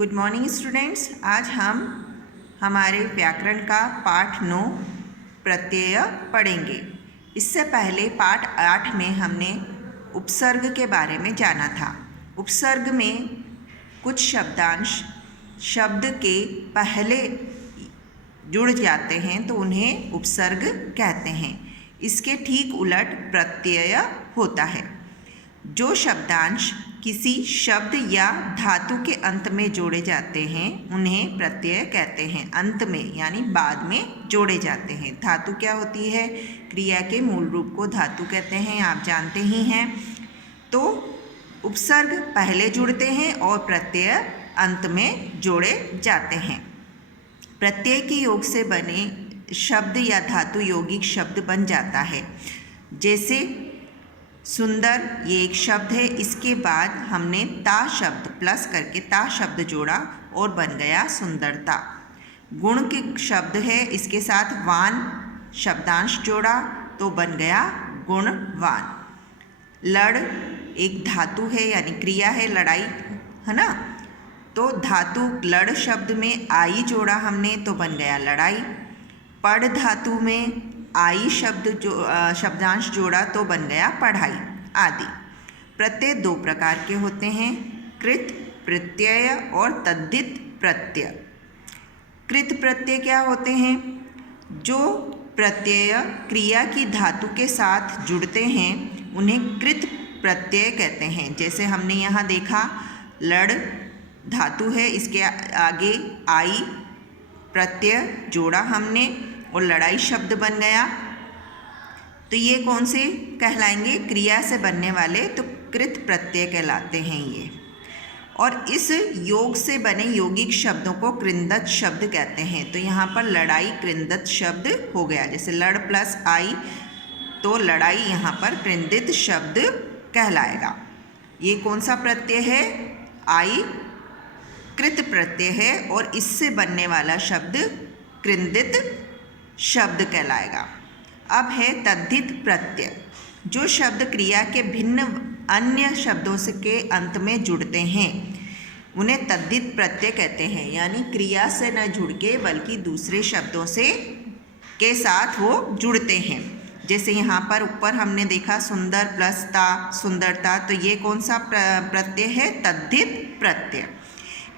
Good morning students. आज हम हमारे व्याकरण का पाठ 9 प्रत्यय पढ़ेंगे। इससे पहले पाठ 8 में हमने उपसर्ग के बारे में जाना था। उपसर्ग में कुछ शब्दांश शब्द के पहले जुड़ जाते हैं तो उन्हें उपसर्ग कहते हैं। इसके ठीक उलट प्रत्यय होता है। जो शब्दांश किसी शब्द या धातु के अंत में जोड़े जाते हैं उन्हें प्रत्यय कहते हैं। अंत में यानी बाद में जोड़े जाते हैं। धातु क्या होती है? क्रिया के मूल रूप को धातु कहते हैं, आप जानते ही हैं। तो उपसर्ग पहले जुड़ते हैं और प्रत्यय अंत में जोड़े जाते हैं। प्रत्यय के योग से बने शब्द या धातु यौगिक शब्द बन जाता है। जैसे सुंदर, ये एक शब्द है। इसके बाद हमने ता शब्द प्लस करके ता शब्द जोड़ा और बन गया सुंदरता। गुण के शब्द है, इसके साथ वान शब्दांश जोड़ा तो बन गया गुणवान। लड़ एक धातु है यानी क्रिया है, लड़ाई है ना। तो धातु लड़ शब्द में आई जोड़ा हमने तो बन गया लड़ाई। पढ़ धातु में आई शब्दांश जोड़ा तो बन गया पढ़ाई आदि। प्रत्यय दो प्रकार के होते हैं, कृत प्रत्यय और तद्धित प्रत्यय। कृत प्रत्यय क्या होते हैं? जो प्रत्यय क्रिया की धातु के साथ जुड़ते हैं उन्हें कृत प्रत्यय कहते हैं। जैसे हमने यहाँ देखा, लड़ धातु है, इसके आगे आई प्रत्यय जोड़ा हमने और लड़ाई शब्द बन गया। तो ये कौन से कहलाएंगे? क्रिया से बनने वाले, तो कृत प्रत्यय कहलाते हैं ये। और इस योग से बने यौगिक शब्दों को कृंदत शब्द कहते हैं। तो यहाँ पर लड़ाई कृंदत शब्द हो गया। जैसे लड़ प्लस आई तो लड़ाई यहाँ पर कृंदित शब्द कहलाएगा। ये कौन सा प्रत्यय है? आई कृत प्रत्यय है और इससे बनने वाला शब्द कृंदित शब्द कहलाएगा। अब है तद्धित प्रत्यय। जो शब्द क्रिया के भिन्न अन्य शब्दों से के अंत में जुड़ते हैं उन्हें तद्धित प्रत्यय कहते हैं। यानी क्रिया से न जुड़ के बल्कि दूसरे शब्दों से के साथ वो जुड़ते हैं। जैसे यहाँ पर ऊपर हमने देखा सुंदर प्लस ता सुंदरता, तो ये कौन सा प्रत्यय है? तद्धित प्रत्यय।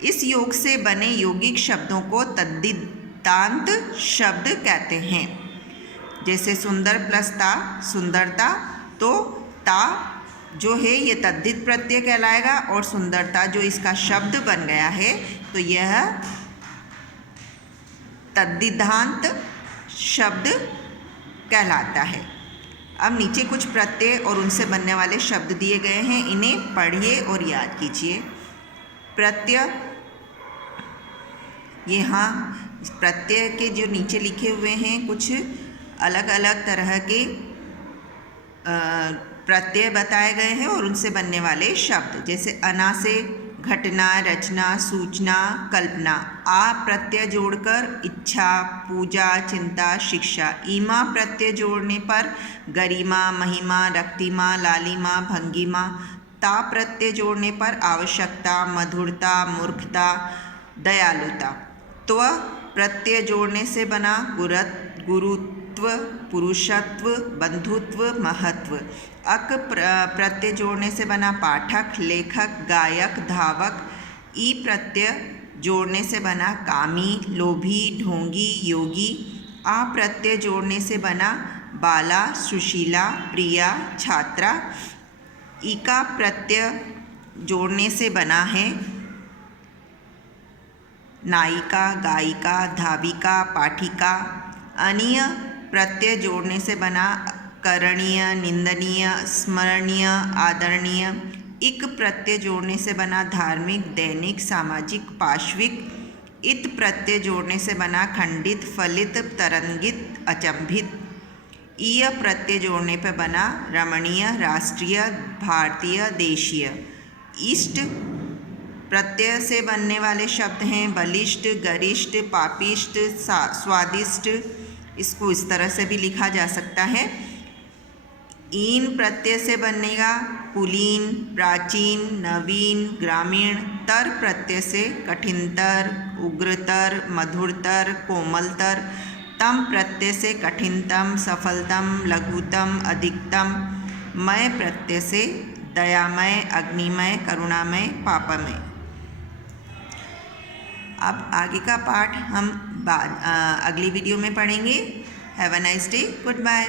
इस योग से बने यौगिक शब्दों को तद्धितांत शब्द कहते हैं। जैसे सुंदर प्लस ता सुंदरता, तो ता जो है ये तद्धित प्रत्यय कहलाएगा और सुंदरता जो इसका शब्द बन गया है तो यह तद्धितांत शब्द कहलाता है। अब नीचे कुछ प्रत्यय और उनसे बनने वाले शब्द दिए गए हैं, इन्हें पढ़िए और याद कीजिए। प्रत्यय, यहाँ प्रत्यय के जो नीचे लिखे हुए हैं कुछ अलग अलग तरह के प्रत्यय बताए गए हैं और उनसे बनने वाले शब्द। जैसे अना से घटना, रचना, सूचना, कल्पना। आ प्रत्यय जोड़कर इच्छा, पूजा, चिंता, शिक्षा। ईमा प्रत्यय जोड़ने पर गरिमा, महिमा, रक्तिमा, लालिमा, भंगिमा। ता प्रत्यय जोड़ने पर आवश्यकता, मधुरता, मूर्खता, दयालुता। त्व प्रत्यय जोड़ने से बना गुरुत्व, पुरुषत्व, बंधुत्व, महत्व। अक प्रत्यय जोड़ने से बना पाठक, लेखक, गायक, धावक। ई प्रत्यय जोड़ने से बना कामी, लोभी, ढोंगी, योगी। आ प्रत्यय जोड़ने से बना बाला, सुशीला, प्रिया, छात्रा। इका प्रत्यय जोड़ने से बना है नायिका, गायिका, धाविका, पाठिका। अनीय प्रत्यय जोड़ने से बना करणीय, निंदनीय, स्मरणीय, आदरणीय। इक प्रत्यय जोड़ने से बना धार्मिक, दैनिक, सामाजिक, पाश्विक। इत प्रत्यय जोड़ने से बना खंडित, फलित, तरंगित, अचंभित। ईय प्रत्यय जोड़ने पर बना रमणीय, राष्ट्रीय, भारतीय, देशीय। इष्ट प्रत्यय से बनने वाले शब्द हैं बलिष्ठ, गरिष्ठ, पापिष्ट, स्वादिष्ट। इसको इस तरह से भी लिखा जा सकता है। ईन प्रत्यय से बनेगा पुलीन, प्राचीन, नवीन, ग्रामीण, तर प्रत्यय से कठिनतर, उग्रतर, मधुरतर, कोमलतर। तम प्रत्यय से कठिनतम, सफलतम, लघुतम, अधिकतम। मय प्रत्यय से दयामय, अग्निमय, करुणामय, पापमय। अब आगे का पाठ हम अगली वीडियो में पढ़ेंगे। Have a nice day, good bye.